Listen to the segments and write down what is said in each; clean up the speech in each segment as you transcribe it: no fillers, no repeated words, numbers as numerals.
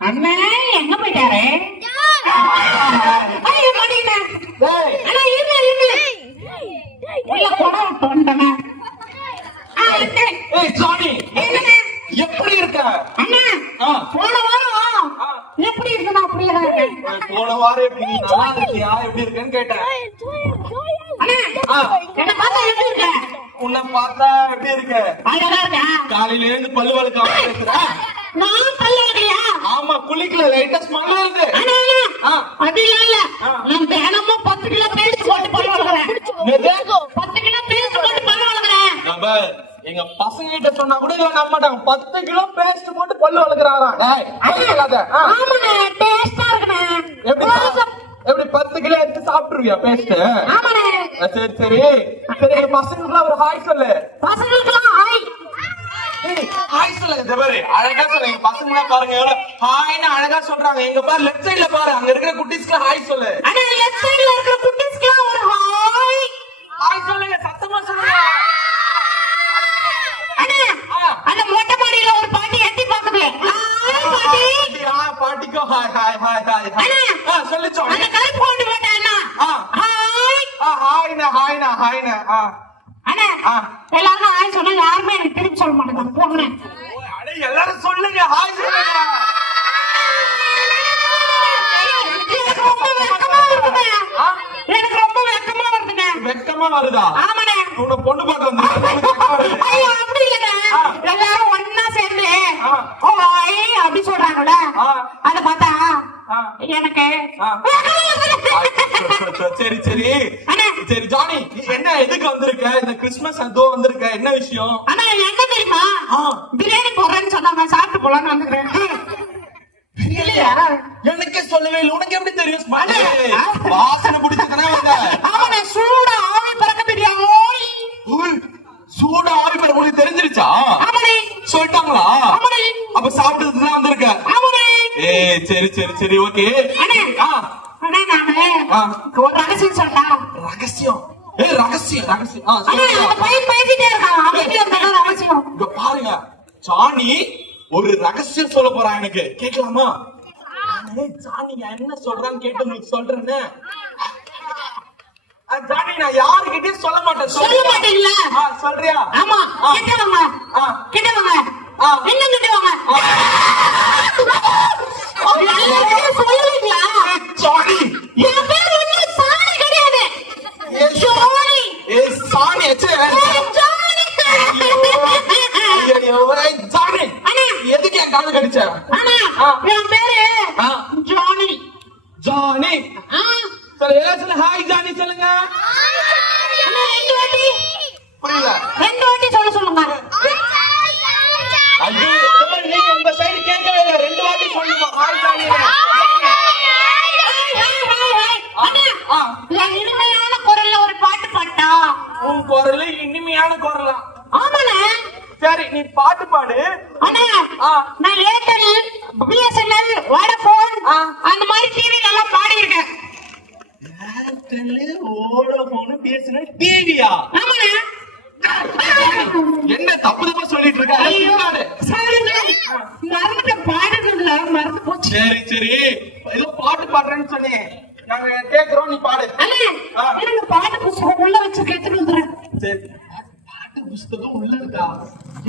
அண்ணா எங்க போயிட்டாரு? எப்படி இருக்க? போன வாரம் எப்படி இருக்கா? அப்படியே போன வாரம் எப்படி நல்லா இருக்கியா? எப்படி இருக்கேன்னு கேட்டேன். என்ன பார்த்தா எப்படி இருக்க? உன்னை பார்த்தா எப்படி இருக்க? காலையில இருந்து பல்லு வளர்க்காம இருக்கிற. நான் பல்லு வளர்க்கலையா? ஆமா, குளிக்கல, லைட்டா ஸ்மெல் இருக்கு. அது இல்ல, நான் தினமும் 10 கிலோ பேஸ்ட் போட்டு பல்லு வளர்க்கிறேன். 10 கிலோ பேஸ்ட் போட்டு பல்லு வளர்க்கிறேன். எங்க பசங்க கிட்ட சொன்னா கூட இவன் நம்ப மாட்டாங்க. 10 கிலோ பேஸ்ட் போட்டு பல்லு வளர்க்கறாங்க. எப்படி 10 கிலோ எடுத்து சாப்பிட்டுருவியா பேஸ்ட்? சரி சரி சரி, எங்க பசங்களுக்கு ஒரு ஹாய் சொல்லு. ஹாய் சொல்லுங்க. அழகா சொல்லுங்க. பசங்க பாருங்க ஹாய்னு அழகா சொல்றாங்க. எங்க பாரு லெஃப்ட் சைடுல பாரு, அங்க இருக்கிற குட்டீஸ்க்கு ஹாய் சொல்லு. லெஃப்ட் சைடுல இருக்கிற குட்டீஸ்க்கு ஒரு ஹாய். ஹாய் சொல்லுங்க, சத்தமா சொல்லுங்க. அந்த மொட்டை மாடியில ஒரு பாட்டி எட்டி பாக்குது. பாட்டிக்கோ ஹாய் ஹாய் ஹாய் ஹாய் சொல்லு சொல்லு. அந்த கருப்பு போட்டு போட்டானா ஹாய் ஹாய்னா ஹாய்னா ஹாய்னா. அண்ணா எல்லாரும் ஹாய் சொன்னா யாருமே எனக்கு திருப்பி சொல்ல மாட்டாங்க. போங்க எல்லாரும் சொல்லுங்க, ஹாய் சொல்லுங்க. எனக்கு ரொம்ப வெக்கமா வருதுங்க. வெக்கமா வருதா? ஆமாண்ணே. உன்னை பொண்ணு பார்க்க வந்து அப்படி இல்லைங்க, எல்லாரும் ஒன்னா சேர்ந்து ஹாய் அப்படி சொல்றாங்கல்ல, அத பார்த்தா எனக்கு சரி சரி சரி. ஜானி, என்ன எதுக்கு வந்திருக்க? இந்த கிறிஸ்துமஸ் அதோ வந்திருக்க, என்ன விஷயம்? ஆனா என்ன தெரியுமா, பிரியாணி போடுறேன்னு சொன்னாங்க, சாப்பிட்டு போலான்னு வந்துக்கிறேன். எனக்கே சொல்லவே இல்லை. உனக்கு எப்படி தெரியும்? வாசனை பிடிச்சதுன்னா அவனை சூட ஆவி பறக்க தெரியாமோ? சூட ஆவி பறக்க உங்களுக்கு தெரிஞ்சிருச்சா? சொல்லிட்டாங்களா? அப்ப சாப்பிட்டதுதான் வந்திருக்க. சரி சரி சரி, ஓகே. ஒரு ரகசியம் சொல்லிட்டா. ரகசியம்? ரகசியம் ரகசியம் பேசிட்டே இருக்கான். ரகசியம் பாருங்க, ஜானி ஒரு ரகசியம் சொல்ல போறான். எனக்கு கேட்கலாமா? ஜானி என்ன சொல்றான்னு கேட்டு உங்களுக்கு சொல்றேன்னு. ஜானி, நான் யாருக்கிட்டையும் சொல்ல மாட்டேன். சொல்ல மாட்டீங்களா? சொல்றியா? ஆமா. கிட்டவாங்க கிட்டவாங்க என்ன கிட்டவாங்க சொல்லுவீங்களா? ஜானி, என் பேர் ஒண்ணு சாணி கிடையாது. ஜானி. சாணி ஜானி, எதுக்கு என் காது கடிச்ச? என் பேரு ஜானி. ஜானி சொல்லுங்க. ஹாய் ஜானி சொல்லுங்க. 2 வாட்டி புரியல. 2 வாட்டி சொல்ல சொல்லுங்க. நீங்க உங்க சைடு கேட்கவே இல்லை. 2 வாட்டி சொல்லுங்க ஹாய் ஜானி. இனிமையான குரல்ல ஒரு பாட்டு பாட்டா? உன் குரல் இனிமையான குரலா? ஆமாண்ணே. சரி, நீ பாட்டு பாடு. அண்ணா, நான் ஏர்டெல், பிஎஸ்என்எல், வோடபோன் அந்த மாதிரி டிவி நல்லா பாடி இருக்கேன். ஏர்டெல், வோடபோன், பிஎஸ்என்எல், டிவியா? ஆமாண்ணே. என்ன தப்பு தப்பா சொல்லிட்டு இருக்க? மறந்துட்ட பாடுறதுல மறந்து போச்சு. சரி சரி, ஏதோ பாட்டு பாடுறேன்னு சொன்னேன், நாங்க கேக்குறோம், நீ பாடு. எனக்கு பாட்டு புத்தகம் உள்ள வச்சு கேட்டு வந்துடுறேன். சரி, பாட்டு புத்தகம் உள்ள இருக்கா?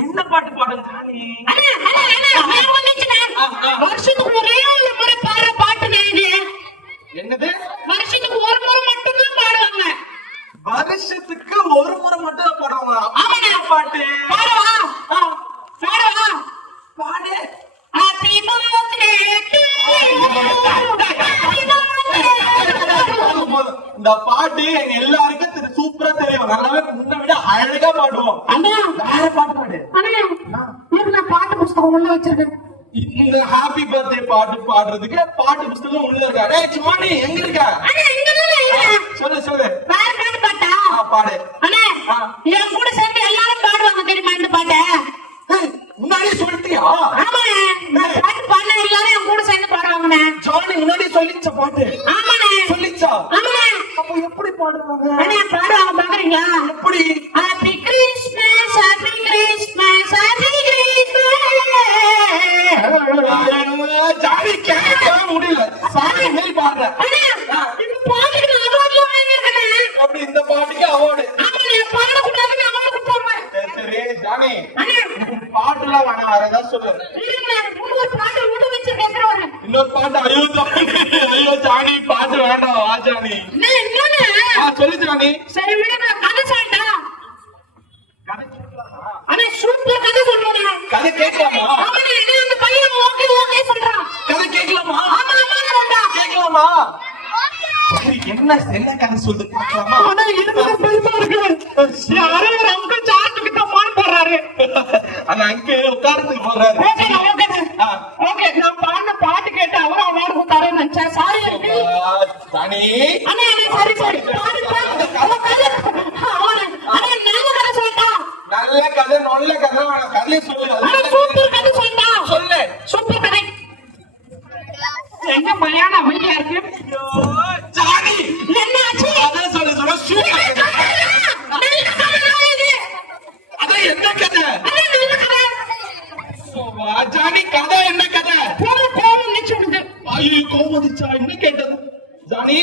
என்ன பாட்டு பாடுங்க நீ? வருஷத்துக்கு ஒரே ஒரு முறை பாடுற பாட்டு இது. என்னது? வருஷத்துக்கு ஒரு முறை மட்டும்தான் பாடுவாங்க. வருஷத்துக்கு ஒரு முறை மட்டும் தான் பாடுவாங்க? ஆமாண்ணா. பாட்டு பாடுவா பாடுவா பாடு. இந்த பாட்டு எங்க எல்லாருக்கும் சூப்பரா தெரியும். நல்லாவே முன்ன விட அழகா பாடுவோம். வேற பாட்டு பாடு. நான் பாட்டு புத்தகம் உள்ள வச்சிருக்கேன். இந்த ஹாப்பி பர்த்டே பாட்டு பாடுறதுக்கு பாட்டு புத்தகம் உள்ள இருக்கா? டேய் சும்மாடி, எங்க இருக்க? சொல்லு சொல்லு. வேற பாட்டு பாட்டா? பாடு. அண்ணே, என் கூட சேர்ந்து எல்லாரும் பாடுவாங்க தெரியுமா இந்த பாட்டை? முன்னாடியே சொல்லிட்டியா? ஆமா, பாட்டு பாடின எல்லாரும் என் கூட சேர்ந்து பாடுவாங்கண்ணே. ஜானி முன்னாடி சொல்லிச்ச பாட்டு ஆமாண்ணே. சொல்லிச்சா? ஆமாண்ணே. அப்ப எப்படி பாடுவாங்க? அண்ணே, பாடுவாங்க பாக்குறீங்களா? எப்படி? Happy Christmas, Happy Christmas, Happy Christmas. Johnny கேட்கவே முடியல. சாமி மாரி பாடுற. அண்ணே, இந்த பாட்டுக்கு நான் அவார்ட்லாம் வாங்கியிருக்கேண்ணே. அப்படி இந்த பாட்டுக்கு அவார்டு. ஆமாண்ணே, பாடக்கூடாதுன்னு அவார்டு கொடுத்தாங்க. சரி ஜானி, அண்ணே, பாட்டுலாம் வேணாம், வேற ஏதாவது சொல்லு. இருங்க, இன்னொரு பாட்டு விட்டு வச்சிருக்கேன். இன்னொரு பாட்டு. ஐயோ ஜானி, ஐயோ ஜானி, பாட்டு வேண்டாம், வா ஜானி. அண்ணே, இன்னொன்னு. சொல்லு ஜானி. சரி விடுங்க, கதை சொல்லிட்டா. கதை கேட்கலாமா? அண்ணே, சூப்பர் கதை சொல்லுங்க. கதை கேட்கலாமா? ஆமாண்ணே, அண்ணே, அந்த பையன் ஓகே ஓகே சொல்றான். கதை கேட்கலாமா? ஆமா ஆமாண்ணே வேண்டாம். கேட்கலாமா? சரி, என்ன என்ன கதை சொல்லு கேட்கலாமா? ஆனா எனக்கு பயமா இருக்கு. யாரோ ஒரு அங்கிள் சார்ஜுக்கு தான் மான் போடுறாரு. அந்த அங்கே உட்கார்ந்துக்கு போறாரு. ஓகேண்ணா, ஓகேண்ணா. ஓகே, நான் பாடின பாட்டு கேட்டு அவரும் அவார்டு கொடுத்தாருன்னு நினைச்சேன். சாரி அண்ணே. ஜானி, அண்ணே, அண்ணே, சாரி சாரி. பாடு, பாடு. அவன் கதை. அவன் அண்ணே, நல்ல கதை சொல்லிட்டா. நல்ல கதை நல்ல கதை வேணாம், கதையை சொல்லு. அண்ணே, சூப்பர் கதை சொல்லிட்டா. சொல்லு. சூப்பர் கதை. எங்க மயான அமைதியா இருக்கு. ஜானி, என்ன ஆச்சு? கதை சொல்லு சொல்ல சூப்பர் கதை. நல்ல கதை இது. அதான் என்ன கதை? அண்ணே, நல்ல கதை. ஜானி, கதை என்ன கதை? கோவம் நிச்சயம். ஐயோ கோவதிச்சா, என்ன கேட்டது? ஜானி,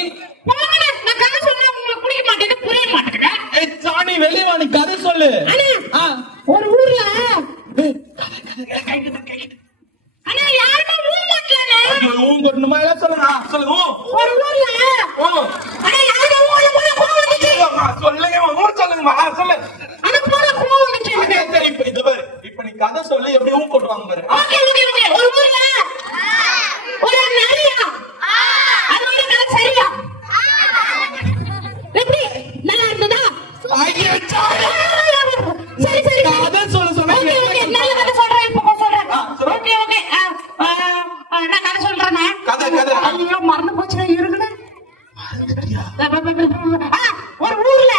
போங்கண்ணே, நான் கதை சொன்னா உங்களுக்கு புரிய மாட்டேங்குது, புரிய மாட்டேங்குது. ஏய் ஜானி, வெளிய வா, நீ கதை சொல்லு. அண்ணே, ஒரு ஊர்ல அண்ணே யாருமே ஊர் மாட்டலண்ணே. ஐயோ உங்க எல்லாம் சொல்லுங்க. சொல்லுங்க. ஒரு ஊர்ல அண்ணே யாருமே ஊர்ல போன கோவம் வந்துச்சு. சொல்லுங்க, சொல்லுங்கம்மா, சொல்லு. அண்ணே போன கோவம் வந்துச்சு எனக்கு. சரி, இப்ப இது பாரு, இப்ப நீ கதை சொல்லி எப்படி ஊன் கொட்டுவாங்க பாரு. Okay okay okay. ஒரு ஊர்ல ஒரு நாயா அதோட கதை சரியா எப்படி நல்லா இருந்ததா? ஐயோ ஜானி, சரி சரி கதை சொல்லு சொன்னா ஓகே ஓகே. நல்ல கதை சொல்றேன், இப்ப சொல்றேன். Okay okay. நான் கதை சொல்றேன். கதை கதை. ஐயோ மறந்து போச்சுடா, இருக்குடா. ஒரு ஊர்ல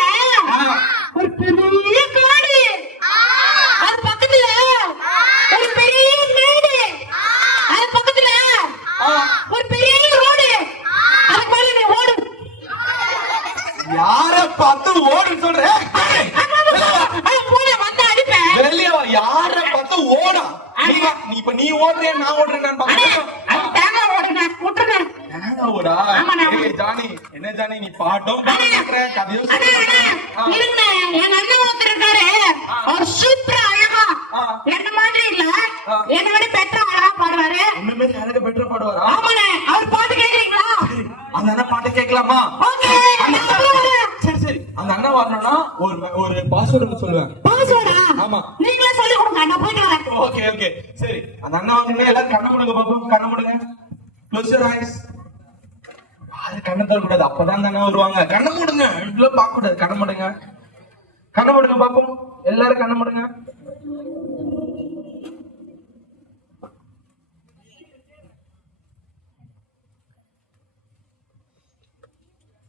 ஒரு பெரிய காடு, அது பக்கத்துல ஒரு பெரிய மேடு, அது பக்கத்துல ஒரு பெரிய ரோடு, அதுக்கு மேல நீ ஓடு. யார பார்த்து ஓடு சொல்ற? போன வந்து அடிப்பேன். வெளிய வா, யார பார்த்து ஓடா? நீ வா, நீ இப்ப நீ ஓடுறியா நான் ஓடுறேன்னு பாக்க. அது தேங்காய் ஓடுங்க, விட்டுருங்க. ஓடா. ஆமாண்ணா. ஏய் ஜானி, என்ன ஜானி நீ பாட்டும் கேக்குற, கதையும் அண்ணே, அண்ணே, இருங்க. எங்க அண்ணன் ஒருத்தர் இருக்காரு. அவர் சூப்பரா அழகா, என்ன மாதிரி இல்ல, என்னை விட பெட்டரா அழகா பாடுவாரு. இன்னுமே எனக்கு பெட்டர் பாடுவாரா? ஆமாண்ணே, அவர் பாட்டு கேக்குறீங்களா? அந்த அண்ணா பாட்டு கேட்கலாமா? ஓகே. சரி சரி, அந்த அண்ணா வரணும்னா ஒரு பாஸ்வேர்டு சொல்லுவேன். பாஸ்வேர்டா? ஆமா. நீங்களே சொல்லி கொடுங்க, நான் போயிட்டு வரேன். Okay okay. சரி, அந்த அண்ணா வந்து எல்லாரும் கண்ண முடுங்க பாப்போம். கண்ண முடுங்க. Close your eyes. யாரு கண்ண தர கூடாது, அப்பதான் அந்த அண்ணா வருவாங்க. கண்ண மூடுங்க, இவ்வளவு பார்க்க கூடாது. கண்ண மூடுங்க, கண்ண மூடுங்க பாப்போம். எல்லாரும் கண்ண மூடுங்க.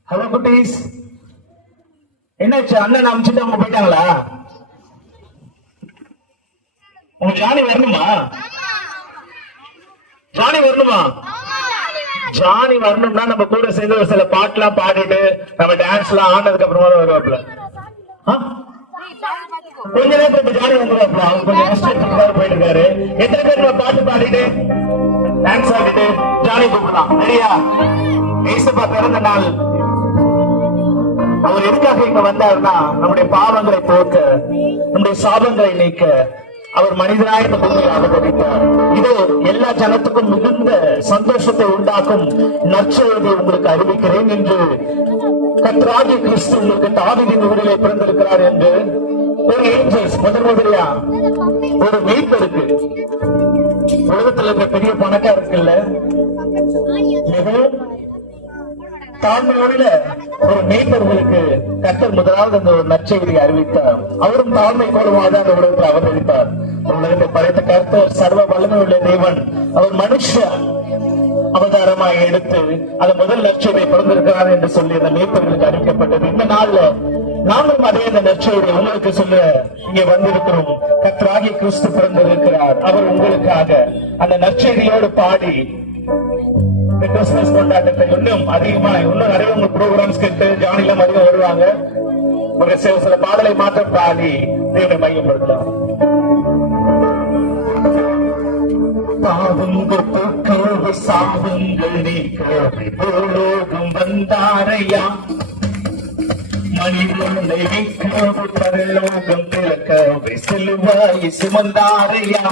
ஹலோ குட்டீஸ், என்னாச்சு? அண்ணன் அமைச்சிட்டு அவங்க போயிட்டாங்களா? உங்க ஜானி வரணுமா? ஜானி வரணுமா? ஜானி வரணும்னா நம்ம கூட சேர்ந்து ஒரு சில பாட்டுலாம் பாடிட்டு நம்ம டான்ஸ் எல்லாம் ஆனதுக்கு அப்புறமா தான் வருவாப்ல. கொஞ்ச நேரத்துக்கு ஜானி வந்துருவாப்ல. அவங்க கொஞ்சம் ரெஸ்ட் போயிட்டு இருக்காரு. எத்தனை பேர் நம்ம பாட்டு பாடிட்டு டான்ஸ் ஆடிட்டு ஜானி கூப்பிடலாம்? சரியா? ஏசப்பா பிறந்த நாள். அவர் எதுக்காக இங்க வந்தாருன்னா நம்முடைய பாவங்களை போக்க, நம்முடைய சாபங்களை நீக்க அவர் மனிதனாய் இந்த பூமியில் அவதரித்தார். இதோ எல்லா ஜனத்துக்கும் மிகுந்த சந்தோஷத்தை உண்டாக்கும் நற்செய்தியை உங்களுக்கு அறிவிக்கிறேன் என்று கர்த்தராகிய கிறிஸ்து உங்களுக்கு தாவீதின் ஊரிலே பிறந்திருக்கிறார் என்று ஒரு ஏஞ்சல்ஸ் முதலியா ஒரு மெய்ப்பருக்கு உலகத்துல இருக்கிற பெரிய பணக்காரருக்கு இல்ல, மிகவும் தாழ்மையோட ஒரு மேய்ப்பர்களுக்கு கர்த்தர் முதலாவது அந்த ஒரு நற்செய்தியை அறிவித்தார். அவரும் தாழ்மை கோலமாக அந்த உலகத்தில் அவதரித்தார். உலகத்தை படைத்த கர்த்தர் சர்வ வல்லமை உள்ள தேவன். அவர் மனுஷ அவதாரமாக எடுத்து அந்த முதல் நற்செய்தியை பிறந்திருக்கிறார் என்று சொல்லி அந்த மேய்ப்பர்களுக்கு அறிவிக்கப்பட்டது. இந்த நாள்ல நாமும் அதே அந்த நற்செய்தியை உங்களுக்கு சொல்ல இங்கே வந்திருக்கிறோம். கர்த்தராகிய கிறிஸ்து பிறந்திருக்கிறார். அவர் உங்களுக்காக அந்த நற்செய்தியோடு பாடி இந்த கிறிஸ்துமஸ் கொண்டாட்டத்தை இன்னும் அதிகமா இன்னும் நிறைய உங்க ப்ரோக்ராம்ஸ் கேட்டு ஜானிலாம் அதிகம் வருவாங்க. ஒரு சில பாடலை மாற்றம் பாடி தேவனை மையப்படுத்தலாம். பாவங்கள் போக்க சாபங்கள் நீக்க பூலோகம் வந்தாரையா, மனிதனை மீட்க பரலோகம் திறக்க சிலுவாய் சுமந்தாரையா.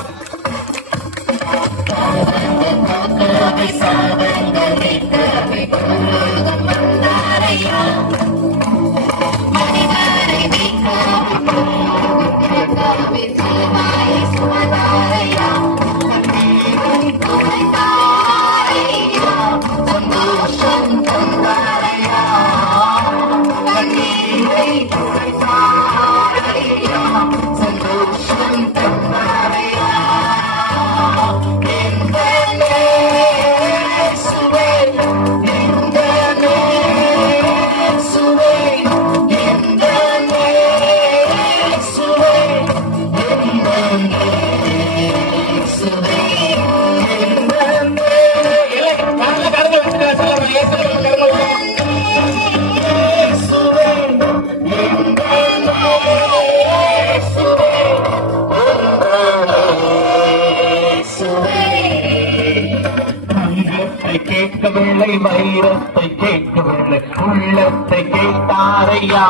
கேட்கவில்லை, வைரத்தை கேட்கவில்லை, உள்ளத்தை கேட்டாரையா.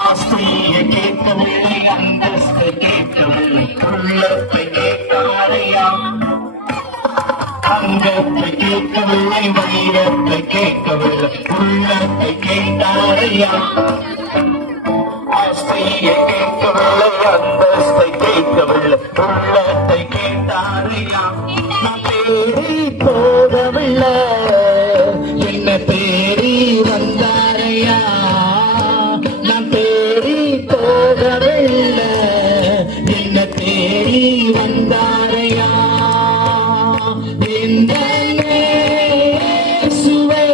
ஆஸ்திரியை கேட்கவில்லை, அந்தஸ்தை கேட்கவில்லை, உள்ளத்தை கேட்டாரையா. அங்கத்தை கேட்கவில்லை, வைரத்தை கேட்கவில்லை, உள்ளத்தை கேட்டாரையா. ஆஸ்திரியை கேட்கவில்லை, அந்தஸ்தை கேட்கவில்லை, உள்ளத்தை கேட்டாரையா. தேடி போகவில்லை, என்ன தேடி வந்தாரையா. நான் தேடி போகவில்லை, என்ன தேடி வந்தாரையா. இந்த நேசுவே,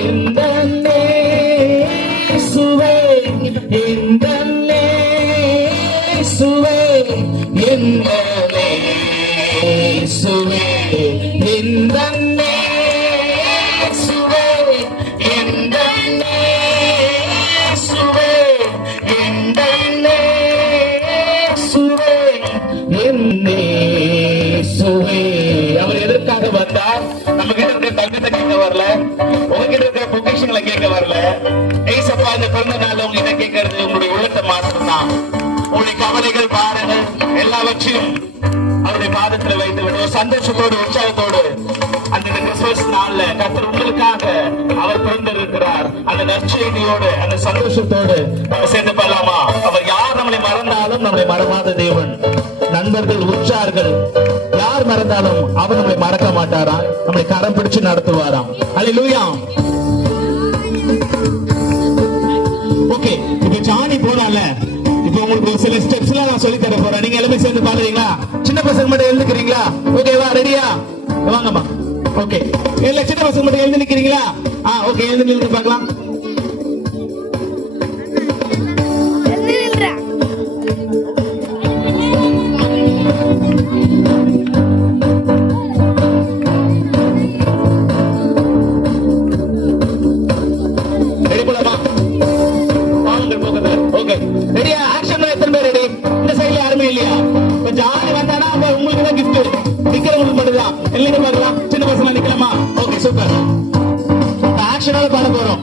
இந்த நேசுவே, இந்த நேசுவே, இந்த நேசுவே, இந்த நேசுவே, இந்த நேசுவே, இந்த நேசுவே, இந்த நேசுவே. அவர் எதற்காக வந்தார்? நம்ம கிட்ட இருக்க தங்கத்தை கேட்க வரல, உங்ககிட்ட இருக்கிற பொக்கிஷங்களை கேட்க வரல. ஏசப்பா இந்த பிறந்த நாள் உங்ககிட்ட கேட்கறது உங்களுடைய உள்ளத்தை மாற்றம் தான். உங்களுடைய கவலைகள், பாரங்கள் எல்லாவற்றையும் அவருடைய பாதத்துல வைத்து விட சந்தோஷத்தோடு உற்சாகத்தோடு அந்த கிறிஸ்துமஸ் நாள்ல கர்த்தர் உங்களுக்காக அவர் பிறந்திருக்கிறார். அந்த நற்செய்தியோடு அந்த சந்தோஷத்தோடு நம்ம சேர்ந்து கொள்ளலாமா? அவர் யார் நம்மளை மறந்தாலும் நம்மளை மறவாத தேவன். நண்பர்கள், உற்றார்கள் யார் மறந்தாலும் அவர் நம்மளை மறக்க மாட்டாராம். நம்மளை கரம் பிடிச்சு நடத்துவாராம். அல்லேலூயா. ஓகே, இப்ப ஜானி போனால இப்ப உங்களுக்கு சில ஸ்டெப்ஸ் எல்லாம் நான் சொல்லி தர போறேன். நீங்க எல்லாமே சேர்ந்து பாடுறீங்களா? சின்ன பசங்க மட்டும் எழுந்துக்கிறீங்களா? ஓகேவா? ரெடியா? வாங்கம்மா. ஓகே, இல்ல சின்ன பசங்க மட்டும் எழுந்து நிக்கிறீங்களா? ஓகே, எழுந்து நின்று பார்க்கலாம். ரெடி போலாமா? ஓகே, ரெடியா? ஆக்ஷன் எத்தனை பேர் ரெடி? இந்த சைடுல யாருமே இல்லையா? கொஞ்சம் ஆறு வந்தானா உங்களுக்கு தான் கிஃப்ட். நிக்கிறவங்களுக்கு மட்டும்தான். இல்லைன்னு பார்க்கலாம். சின்ன பசங்க நிக்கலாமா? Okay, super. ஆக்ஷனால பாட போறோம்.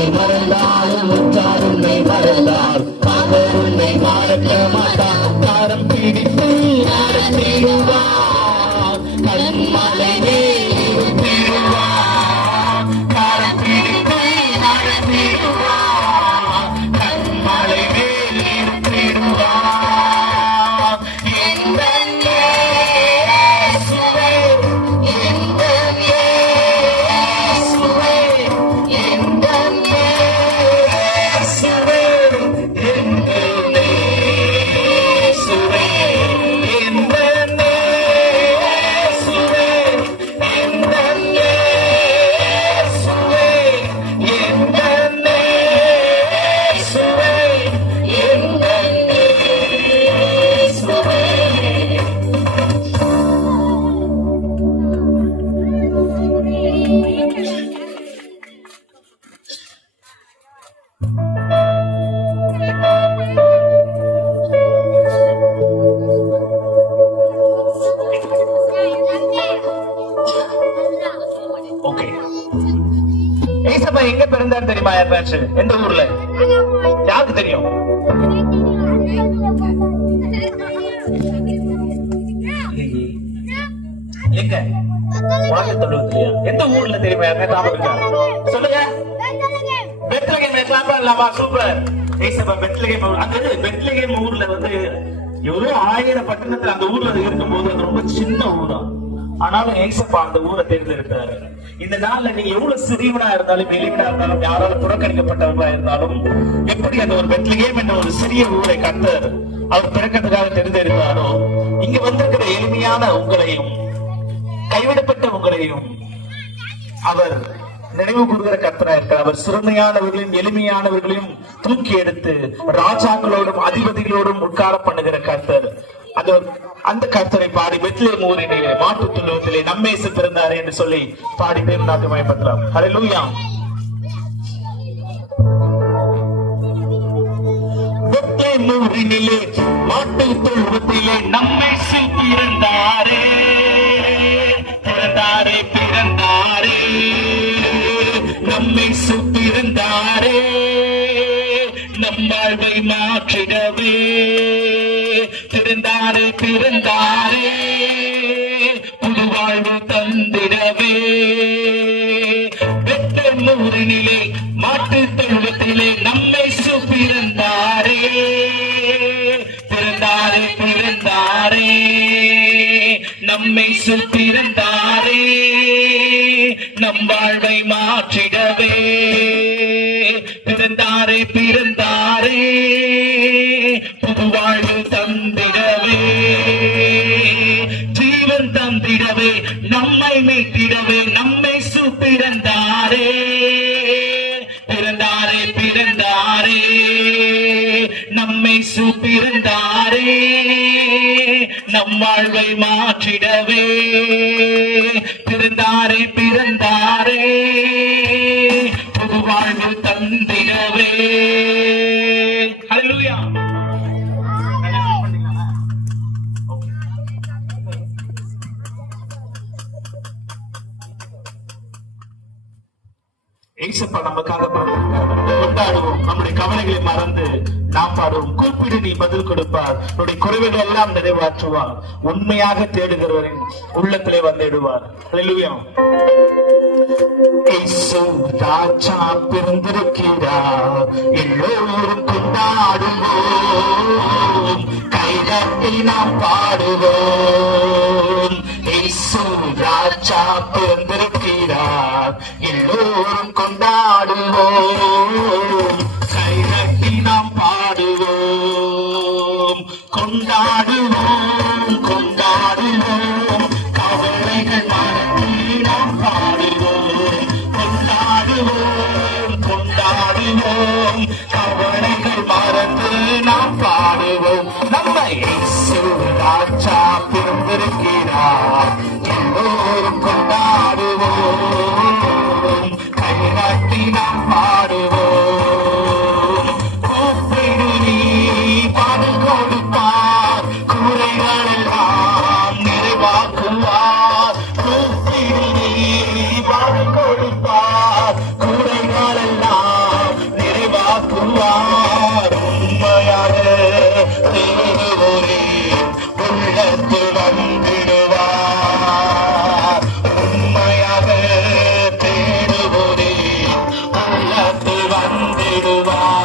உன்னை மறந்தாலும் உற்றார் உன்னை மறந்தால் அவர் உன்னை மறக்க மாட்டார். கரம் பிடித்து நடத்திடுவார், கண்மலை நிறுத்திடுவார். கரம் பிடித்து நடத்திடுவார், கண்மலை நிறுத்திடுவார். இந்த இயேசுவே, இந்த இயேசுவே, இந்த இயேசுவே, இந்த இயேசுவே, இந்த இயேசுவே, இந்த இயேசுவே, இந்த இயேசுவே, இந்த இயேசுவே. ஓகே, ஏசப்பா எங்க பிறந்தார் தெரியுமா? யாராச்சும் எந்த ஊர்ல? யாருக்கு தெரியும்? எங்க? உலக தொழுவத்திலையா? எந்த ஊர்ல தெரியுமா? யாருக்கா சொல்லுங்க. பெத்லகேம். கிளாப் பண்ணலாமா? சூப்பர். ஏசப்பா பெத்லகேம் ஊர். அந்த பெத்லகேம் ஊர்ல வந்து எவ்வளவு 1000 பட்டணத்துல அந்த ஊர்ல இருக்கும்போது அது ரொம்ப சின்ன ஊரா. ஆனாலும் ஏசப்பா அந்த ஊரை தேர்ந்தெடுத்தாரு. இந்த நாள்ல நீங்க எவ்வளவு சிறியவனா இருந்தாலும் எளிவனா இருந்தாலும் யாரால புறக்கணிக்கப்பட்டவங்களா இருந்தாலும் எப்படி அந்த ஒரு பெத்லகேம் என்ற ஒரு சிறிய ஊரை கர்த்தர் அவர் பிறக்கிறதுக்காக தெரிந்தெடுத்தாரோ, இங்க வந்திருக்கிற எளிமையான உங்களையும் கைவிடப்பட்ட உங்களையும் அவர் நினைவு கூறுகிற கர்த்தரா இருக்கிறார். அவர் சிறுமையானவர்களையும் எளிமையானவர்களையும் தூக்கி எடுத்து ராஜாக்களோடும் அதிபதிகளோடும் உட்கார பண்ணுகிற கர்த்தர். அந்த கர்த்தரை பாடி பெத்லகேம் ஊரிலே மாட்டு தொழுவத்திலே நம்மேசு பிறந்தாரே என்று சொல்லி பாடி தேவ நாமத்தை மகிமைப்படுத்தலாம். ஹல்லேலூயா. பெத்லகேம் ஊரினிலே மாட்டு தொழுவத்திலே நம்மேசு பிறந்தாரே, பிறந்தாரே, பிறந்தாரே, நம்மேசு பிறந்தாரே, நம் வாழ்வை மாற்றிடவே பிறந்தாரே, பிறந்தாரே, புது வாழ்வு தந்திடவே. பெத்லகேம் ஊரினிலே மாட்டு தொழுவத்திலே நம்மேசு பிறந்தாரே, பிறந்தாரே, பிறந்தாரே, நம்மேசு பிறந்தாரே, நம் வாழ்வை மாற்றிடவே பிறந்தாரே, பிறந்தாரே, புது வாழ்வு தந்திடவே, ஜீவன் தந்திடவே, நம்மை மீட்டிடவே நம்மேசு பிறந்தாரே, பிறந்தாரே, பிறந்தாரே, நம்மேசு பிறந்தாரே, நம் வாழ்வை மாற்றிடவே பிறந்தாரே, பிறந்தாரே, புது வாழ்வு தந்திடவே. ஹல்லேலூயா. ஏசப்பா நமக்காக கொண்டாடுவோம். நம்முடைய கவலைகளை மறந்து நாம் பாடுவோம். கூப்பிடு நீ பதில் கொடுப்பார், நம்முடைய குறைவுகள் எல்லாம் நிறைவாற்றுவார். உண்மையாக தேடுகிறவரின் உள்ளத்திலே வந்திடுவார். ஹல்லேலூயா. இயேசு ராஜா பிறந்திருக்கிறார், எல்லோரும் கொண்டாடுவோம், கைதட்டி நாம் பாடுவோம். இயேசு ராஜா பிறந்திருக்கிறார், எல்லோரும் கொண்டாடுவோம், கைதட்டி நாம் பாடுவோம். கொண்டாடுவோம், கொண்டாடுவோம், கவலைகள் மறந்து நாம் பாடுவோம். கொண்டாடுவோம், கொண்டாடுவோம், கவலைகள் மறந்து நாம் பாடுவோம். நம்ம இயேசு ராஜா பிறந்திருக்கிறார், எல்லோரும் கொண்டாடுவோம், கைகாட்டி நாம் பாடுவோம். கூப்பிடு நீ பதில் கொடுப்பார், குறைகள் எல்லாம் நிறைவாக்குவார். கூப்பிடு நீ பதில் கொடுப்பார், குறைகள் எல்லாம் தேடுவோரே உள்ளத்து வந்திடுவார். உண்மையாக தேடுவோரே உள்ளத்து வந்திடுவார்.